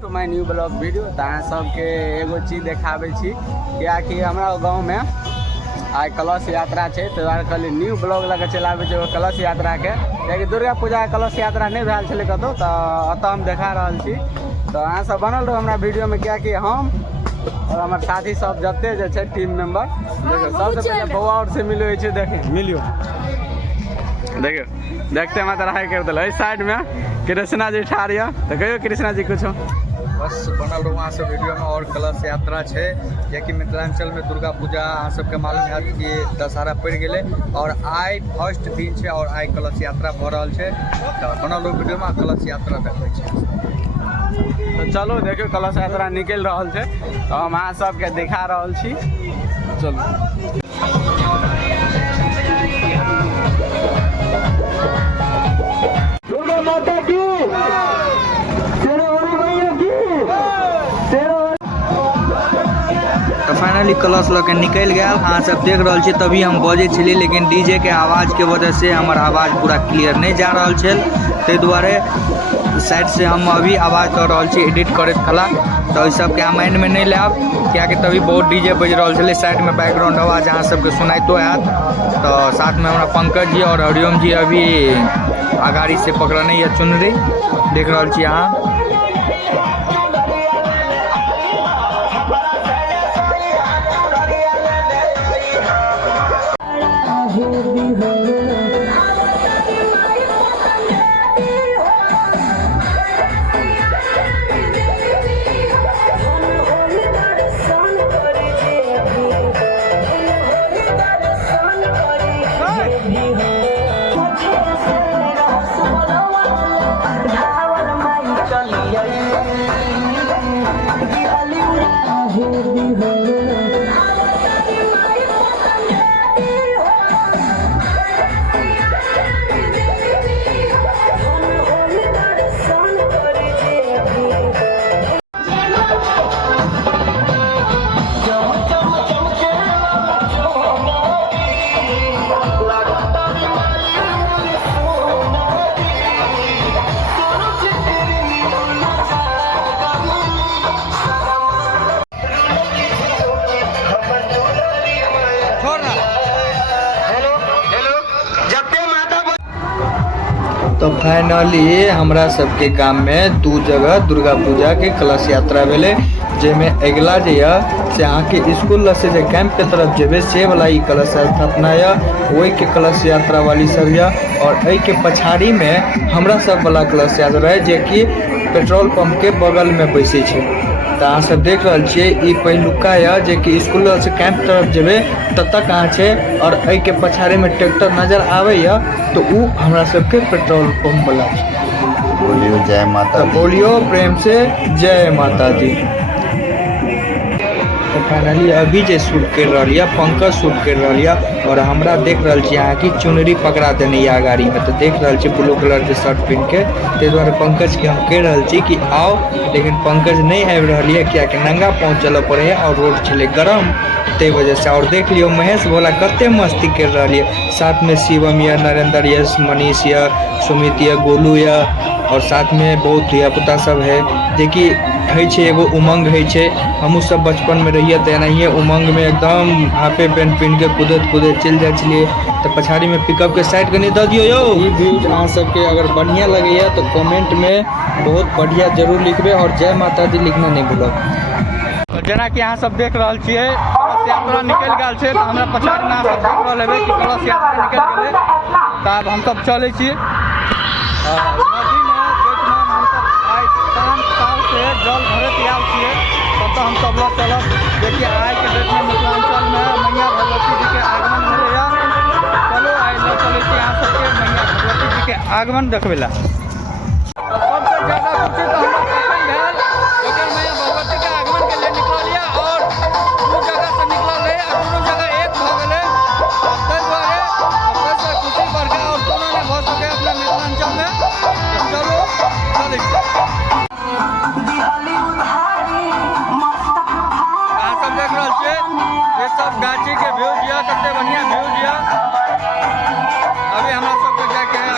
To my new blog video तहाँ सबके एगो चीज देखाबै छी कियाकि हमरा गाँव में आज कलश यात्रा है तो कहलिए न्यू ब्लॉग लगे चलाबे कलश यात्रा के कियाकि दुर्गा पूजा कलश यात्रा नहीं भेल छलै कतौ तो अतः हम देखा रहल छी तो अहाँ सब बनल रहो हमरा वीडियो में कियाकि हम और हमारे साथी सब जते जे छै टीम मेंबर देखियो सबसे पहले बउआ और से मिलो छै देखे मिलियो देखियो देखते माता रहा कर दिल इस साइड में कृष्णा जी ठार है तो कहियो कृष्णा जी कुछ बस बनल रहो वहाँ से वीडियो में। और कलश यात्रा है कि मिथिलांचल में दुर्गा पूजा अहाँ सबके मालूम है कि दशहरा पड़ गए और आई फर्स्ट दिन है और आई कलश यात्रा भ रहा है तो बनल रहो वीडियो में कलश यात्रा देखे। तो चलो देखियो कलश यात्रा निकल रहा है तो हम अहाँ सबके दिखा रहल छी। चलो माता की तो फाइनली कलश लके निकल गया अहाँ सब देख रहा छे तभी हम बजे छलिए लेकिन डीजे के आवाज़ के वजह से हमार आवाज़ पूरा क्लियर नहीं जा रहा है ते दुआरे साइड से हम अभी आवाज़ कर रहा छे एडिट करे खला तो इस सब के माइंड में नहीं लेब क्या कि तभी बहुत डीजे बज रहा है साइड में बैकग्राउंड आवाज़ अहाँ सबके सुनाई तो आत तो साथ में हमारा पंकज जी और हरिओम जी अभी अगाड़ी से पकड़ने है चुनरी देख रहा छी अहाँ। तो फाइनली हमरा सबके गांव में दू जगह दुर्गा पूजा के कलश यात्रा भेले जेमे अगला जे से अहाँ के स्कूल से जे कैंप के तरफ जेबे से वाला ई कलश स्थापना है वही के कलश यात्रा वाली सब और एहि के पछाड़ी में हमरा सब वाला कलश यात्रा है जे कि पेट्रोल पंप के बगल में बैसे छे तो अहाँ सब देख रहा छे ई पहिलुका है जे कि स्कूल से कैंप तरफ जेबे तब तक अहाँ छे और एहि के पछाड़ी में ट्रैक्टर नजर आवे तो उ हमरा सबके पेट्रोल पंप वाला बोलियो जय माता तो बोलियो प्रेम से जय माता दी। तो फाइनली अभी जे शूट कर रही है पंकज शूट कर रही है और हमरा देख रहा छी यहाँ की चुनरी पकड़ा देने गाड़ी में तो देख रहा छी ब्लू कलर के शर्ट पहन के ते द्वारा पंकज के हम कह रहा छी कि आओ लेकिन पंकज नहीं आबि रही है क्या कि नंगा पाँव चल पड़े है और रोड चले गरम ते वजह से। और देख लियो महेश भोला कते मस्ती कर रही है साथ में शिवम या नरेंद्र यश मनीष या सुमित या गोलू या और साथ में बहुत धियापुता सब है देखी है एगो उमंग है हमू सब बचपन में रहिए तो एनाहिए उमंग में एकदम हाफे पेंट पहन के कूदत चल जाए छलिए तो पछाड़ी में पिकअप के साइड कनी दे दियो यो ई व्यूज अहाँ सबके अगर बढ़िया लगे तो कमेंट में बहुत बढ़िया जरूर लिखबे और जय माता दी लिखना नहीं भूलब। जना कि अहाँ सब देख रहा छे कलश यात्रा निकल गया है तो हमरा पछाड़ी में अहाँ सब देख रहा है कि कलश यात्रा निकल गए तो अब हम सब चले छी नदी में हम सब आइ 5 साल से जल भरत आयल छे तब तो हम सब लोग चलब देखिए आज के डेट में मिथिलांचल में मैया भगवती जी के आगमन भेलै चलो आई लो चले छी अहाँ सबके मैया भगवती जी के आगमन देखबे ला। सबसे ज्यादा खुशी तो हमरा पसंद भेल जखन मैया भगवती के आगमन के लिए निकलिए और दू जगह से निकल है और दोनों जगह एक भ गेलै ताहि दुआरे सबसे खुशी बढ़ गया और दोनों ने बहुत सके अपने मिथिलांचल में चलो चले अहाँ सब देख रहल छियै ये सब गाछी के व्यू जिया कते बढ़िया व्यू जिया अभी हमरा सबके जाके है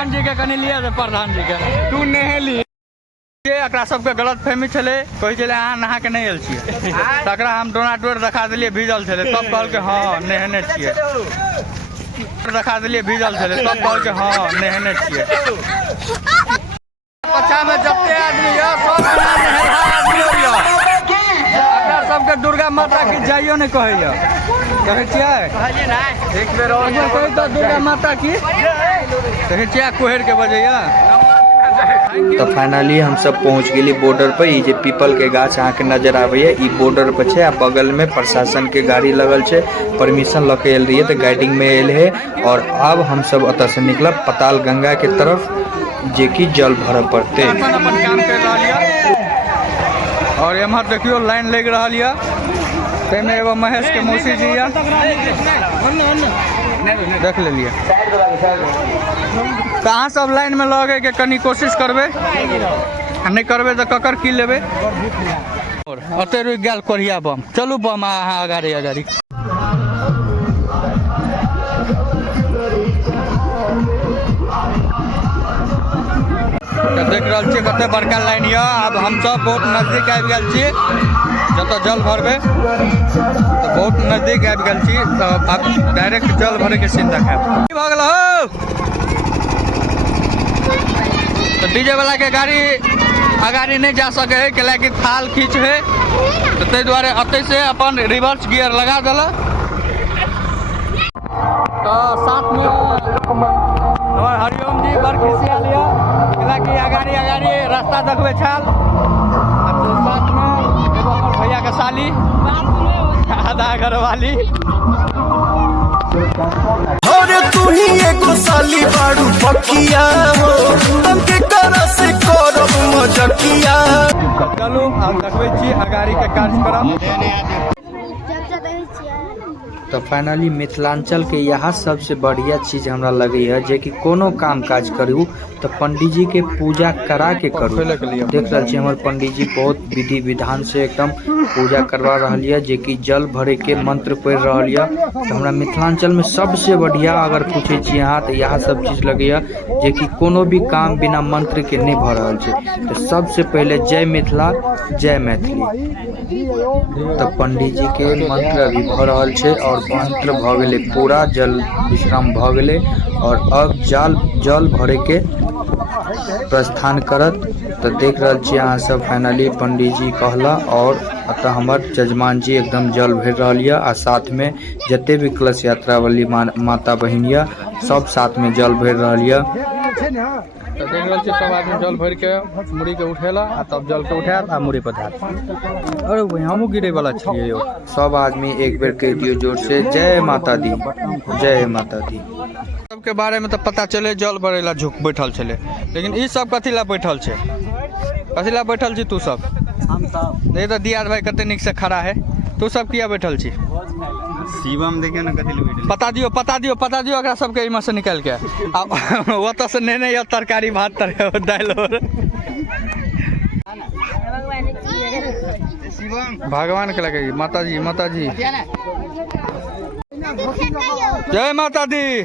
प्रधान जी के कनी लिया थे, प्रधान जी के तू नहीं ली। एकरा सबके गलत फहमी छले, कहै छले अहाँ नहा के नहीं आयल छियै, तकरा हम डोनाडोर देखा देलिए भीजल छले, तब कहल के हां नहेने छियै, देखा देलिए भीजल छले, तब कहल के हां नहेने छियै। अच्छा में जते आदमी है सब नहा आदमी होइया, एकरा सबके दुर्गा माता की जाइयो नहीं कहैया, कहै छियै कहलिए ना एक बेर और कहै त दुर्गा माता की कहै छियै कोहर के बजैया। तो फाइनली हम सब पहुंच गेली बॉर्डर पर। ये पीपल के गाछ अहाँ के नजर आवे है, बॉर्डर पर है, बगल में प्रशासन के गाड़ी लगल है, परमिशन लके एल रही है तो गाइडिंग में एल है। और अब हम सब अत से निकलब पताल गंगा के तरफ, जे की जल भर पड़ते। अपन काम कर रहा लिया और एम्हर देखियो लाइन लग रहा लिया, में एगो महेश के मौसी जी या देख ले लिया। तो अहाँ सब लाइन में लगे के कनी कोशिश करबे, नहीं करबे तो ककर की लेबे। अते रुक गेल कोरिया बम, चलू बम अहाँ अगाड़ी अगाड़ी। देख रहा छे कते बड़का लाइन या। अब हम सब बहुत नजदीक आबि गेल छी, जत जल भरबे तो बहुत नजदीक आबि गेल छी, तो अब डायरेक्ट जल भरे के सीन देखाब। की भ गेल हो तो डीजे वाला के गाड़ी अगाड़ी नहीं जा सके है, कैलाकि थाल खींच है, तो ताहि दुआरे अतै से अपन रिवर्स गियर लगा दिल। तो साथ में हमारे हरिओम जी बड़ खिसिया लिया, कैलाकि अगाड़ी अगाड़ी रास्ता देखबे छल। तो साथ में एगो हमर भैया के साली आधा घर वाली। अरे तू ही एगो साली बाड़ू पकिया हो, तमके करा से करब मजकिया। चलू हम देखबै छी अगाड़ी के कार्यक्रम। तो फाइनली मिथिलांचल के यहाँ सबसे बढ़िया चीज हमरा लगे है, जे कि कोनो काम काज करू तो पंडित जी के पूजा करा के करू। देख रहा छी हमर पंडित जी बहुत विधि विधान से एकदम पूजा करवा रहल है, जे कि जल भरे के मंत्र पढ़ रहल है। तो हमरा मिथिलांचल में सबसे बढ़िया अगर पूछे छी यहाँ तो यहाँ सब चीज लगे है, जे कि कोनो भी काम बिना मंत्र के नहीं भ रहल है। तो सबसे पहले जय मिथिला जय मैथिली। तो पंडित जी के मंत्र अभी भ रहल है और मंत्र भ गेले पूरा, जल विश्राम भ गेले और अब जल भरे के प्रस्थान करत। तो देख रहा छी अहाँ सब फाइनली पंडित जी कहला और अतः हमर जजमान जी एकदम जल भर रहा है, आ साथ में जते भी कलश यात्रा वाली माता बहन या सब साथ में जल भर रहा है। तो देख रहा छी सब आदमी जल भर के मुड़ी के उठेला, आ तब जल के उठात आ मुड़ी पर धात। अरे भाई हमहू गिरे वाला छिए यो। सब आदमी एक बेर कह दियो जोर से जय माता दी जय माता दी। सबके बारे में तो पता चले जल भरेला झुक बैठल छले, लेकिन ई सब कथी ला बैठल छे, कथी ला बैठल छी तू सब? हम सब नहीं तो दियाद भाई कते निक से खड़ा है, तू सब किया बैठल छी? शिवम देखियो ना कथी ला बैठल। पता दियो एकरा सबके इमा से निकाल के वो तो से नहीं या तरकारी भात दाल और भगवान के लगे। माता जी जय माता दी,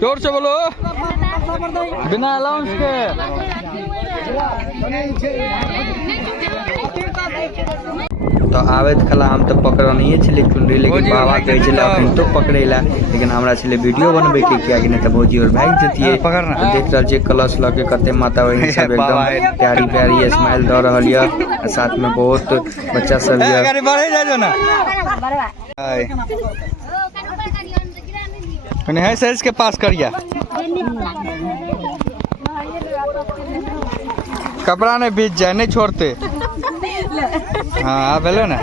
जोर से बोलो बिना अलाउंस के। तो आवेद खला हम तो पकड़निए छले चुनरी, लेकिन बाबा कहे छले अखन तो पकड़ेला, लेकिन हमरा छले वीडियो बनबे के किया कि नहीं तो भौजी और भाग जतिए। पकड़ना तो देख रहल जे कलश लगे कते माता बहन सब एकदम प्यारी स्माइल द रहल या, साथ में बहुत बच्चा सब या। गाड़ी बढ़े जा जो ना कने है सेल्स के पास करिया, कपड़ा नहीं भीज जाए, नहीं छोड़ते। हाँ भेलो ना।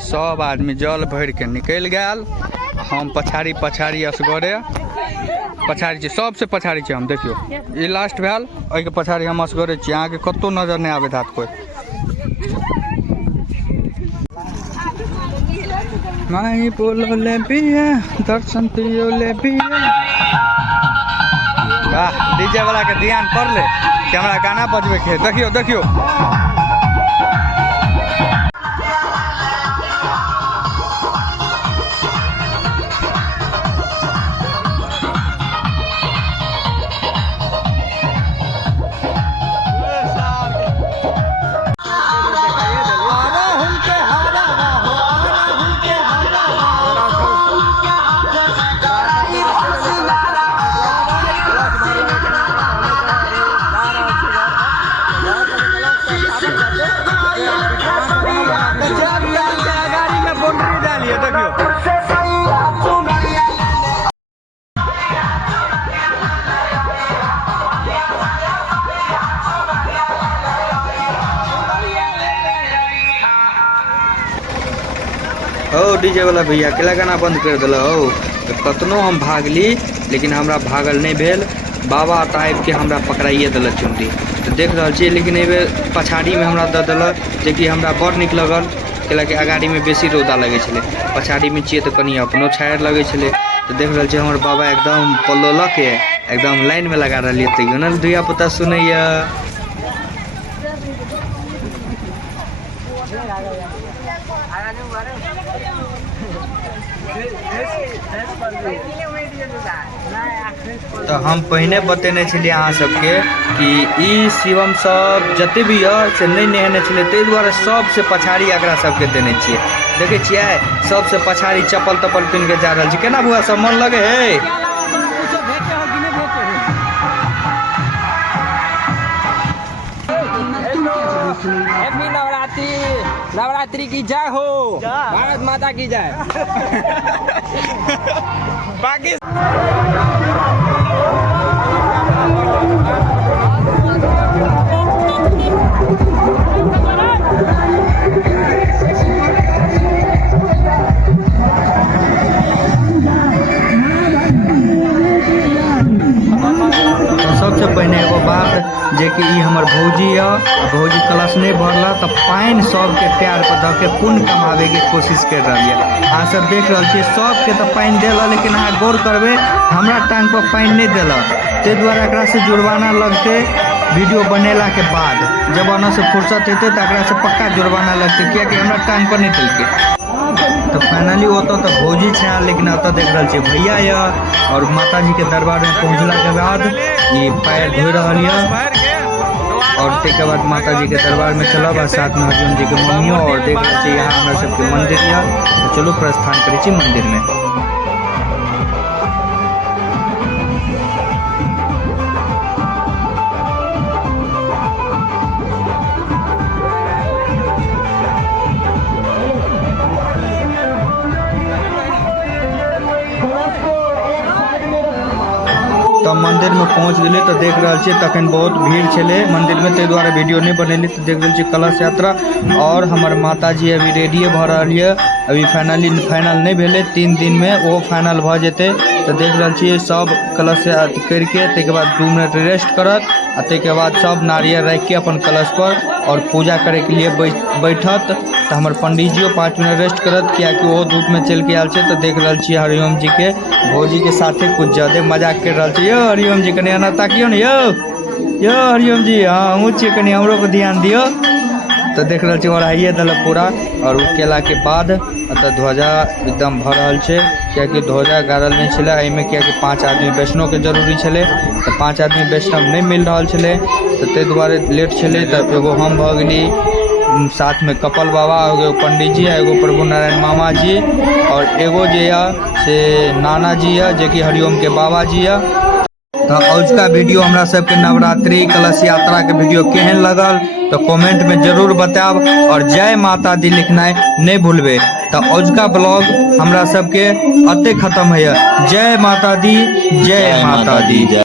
सब आदमी जल भर के निकल गया, हम पछाड़ी असगरे पछाड़ी छी, सबसे पछाड़ी छी हम। देखियो ये लास्ट भेल, ओइ के पछाड़ी हम असगरे छी, अहाँ के कतो नजर नहीं आवे धात कोई। माई बोलो ले बिया दर्शन पियो ले बिया। वाह डीजे वाला के ध्यान कर ले कि हमरा गाना बजबे के। देखियो डीजे वाला भैया केला गाना बंद कर दिल हो। तो कतनो हम भागली लेकिन हमरा भागल नहीं भेल। बाबा आबि के हमरा पकड़ाइए दिल चुनरी। तो देख रहा छी लेकिन एहि बेर पछाड़ी में हमरा दऽ दिल, जेकि हमरा बड़ नीक लगल। कैलाकि अगाड़ी में बेसी रौदा लगे छले, पछाड़ी में छिए तो कनी अपनो छायर लगे छले। तो देख रहा छी हमर बाबा एकदम पल्लो लऽ के एकदम लाइन में लगा रही है। तैयो न धिया पुता सुनैया। तो हम पहले बतेने छलिए अहाँ सबके कि ई शिवम सब जते भी से नहीं नहेने छले, ताहि दुआरे सबसे पछाड़ी एकरा सबके देने छिए। देखे छिए सबसे पछाड़ी चप्पल तप्पल पिन के जा रहा छी। केना बुआ सब मन लगे है? हैप्पी नवरात्रि, नवरात्रि की जय हो, भारत माता की जय। सबसे पहले एगो बात जे कि ई हमर भौजी है, भौजी कलश नहीं भरला तो पानी सबके पैर पर दऽ के पुण्य कमावे के कोशिश कर रही है। अहाँ सब देख रहे छी सबके तो पानी दिल, लेकिन अहाँ गौर करबे हमरा टांग पर पानी नहीं दिल। ताहि दुआरे एकरा से जुर्माना लगते। वीडियो बनेला के बाद जब ओना से फुर्सत हेतै तो एकरा से पक्का जुर्माना लगते, कियाकि हमरा टांग पर नहीं दिलके। तो फाइनली ओतऽ तो भौजी छै, लेकिन ओतऽ देख रहे छी भैया या और माता जी के दरबार में पहुँचला के बाद ये पैर धो रही है। और के बाद माता जी के दरबार में चलब आ साथ में हरिओम जी के मम्मियों। और देख रहे छी यहाँ हमरा सबके मंदिर है। तो चलो प्रस्थान करै छी मंदिर में। तो मंदिर में पहुँच गए तो देख रहा छे तखन बहुत भीड़ छले मंदिर में, ताहि दुआरे वीडियो नहीं बनेली। तो देख रहे छी कलश यात्रा और हमर माता जी अभी रेडिये भ रही है। अभी फाइनल नहीं भेले, 3 दिन में वो फाइनल भ जेते। तो देख रहे छी सब कलश करके तै के बाद 2 मिनट रेस्ट करत आ तै के बाद सब नारियल रख के अपन कलश पर और पूजा करे के लिए बैठत। तो हमर पंडितजियो 5 मिनट रेस्ट करत, कियाकि वो धूप में चल के आयल छे। तो देख रहे छी हरिओम जी के भौजी के साथे कुछ ज्यादा मजाक कर रहे छी। यो हरिओम जी कनी एना ताकियो ने यो हरिओम जी, हाँ हमहूँ छियै, कनी हमरो को ध्यान दियो। तो देख रहे छी ओढ़ाइए दिलक पूरा। और उ केला के बाद तो ध्वजा एकदम भ रहल छे, कियाकि ध्वजा गाड़ल नहीं छले एहिमे, कियाकि 5 आदमी बैष्णव के जरूरी छले। तो 5 आदमी बैष्णव नहीं मिल रहा छले, तो ताहि दुआरे लेट छले। तो एगो हम भ गेली, साथ में कपल बाबा, एगो पंडित जी, एगो प्रभु नारायण मामा जी, और एगो जे से नाना जी है, जे कि हरिओम के बाबा जी है। तो अजुका वीडियो हमरा सबके नवरात्रि कलश यात्रा के वीडियो केहन लगल तो कमेंट में जरूर बताब, और जय माता दी लिखनाइ नहीं भूलबे। तो अजुका ब्लॉग हमरा सबके अते खत्म है। जय माता दी, जय माता दी।